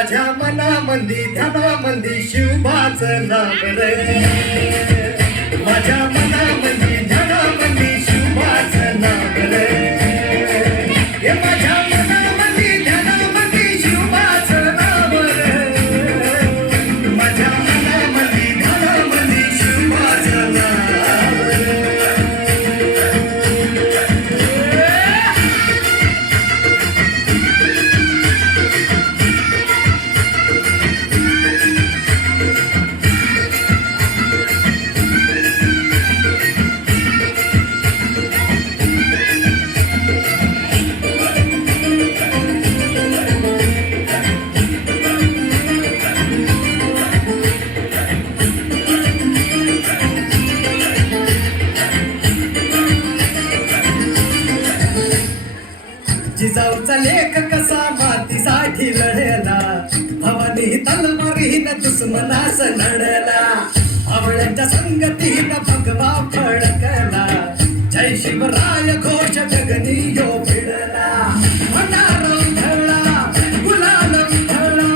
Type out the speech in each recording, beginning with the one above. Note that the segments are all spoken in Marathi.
माझ्या मनामंदी ध्यानामंदी शिवबाचं नाव रे, माझ्या मनामंदी ध्यानामंदी शिवबाचं नाव रे, हे माझ्या मनामंदी ध्यानामंदी शिवबाचं नाव रे, माझ्या मनामंदी ध्यानामंदी शिवबाचं नाव रे. जिजाऊचा लेख कसा मातीसाठी लढला, भवानी तलवारीनं दुश्मनास लढला, आवळ्यांच्या संगतीनं भगवा फडकला, जय शिवराय घोष गगनी यो भिडला, भंडार उधळला गुलाल उधळला,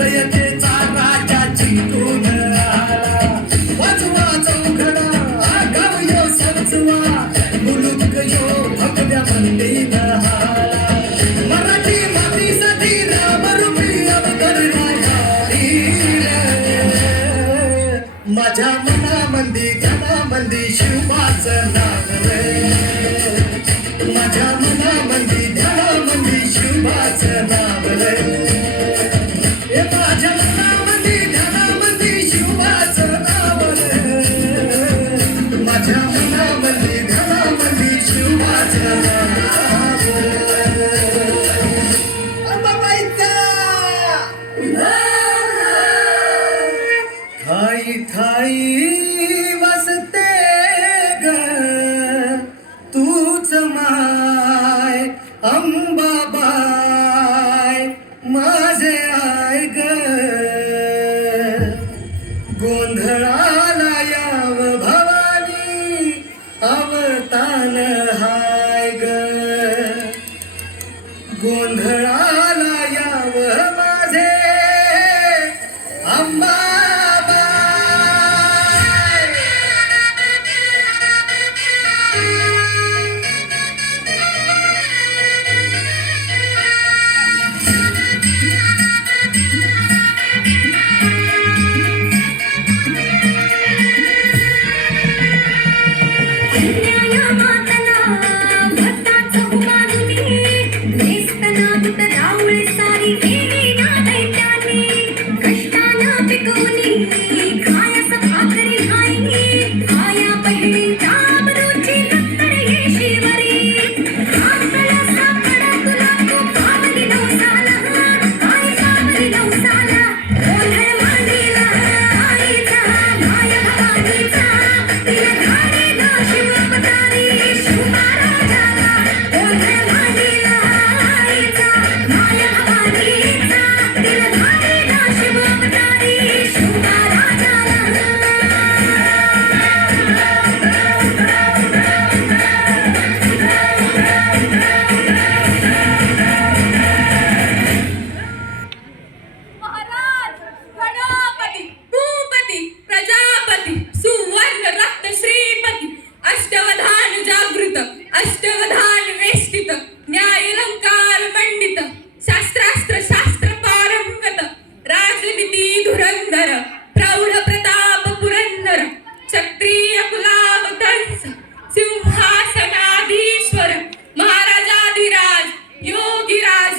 रयतेचा राजा जिंकून आला, वाजवा चौघडा गाव यो सजवा, मुलुक यो भगव्या मंदीनं माझ्या मनामंदी ध्यानामंदी शिवबाचं नाव रे, माझ्या मनामंदी ध्यानामंदी शिवबाचं नाव रे, हे माझ्या मनामंदी ध्यानामंदी शिवबाचं नाव रे, माझ्या मनामंदी ध्यानामंदी शिवबाचं नाव रे. ठाई ठाई वसते ग तूच माय अंबाबाई माझे आय ग, गोंधळाला याव भवानी अवतान हाय ग, गोंधळाला याव माझे अंबा. प्रौढ प्रताप पुरंदर, क्षत्रिय कुलावतंस, सिंहासनाधीश्वर, महाराजाधिराज, योगीराज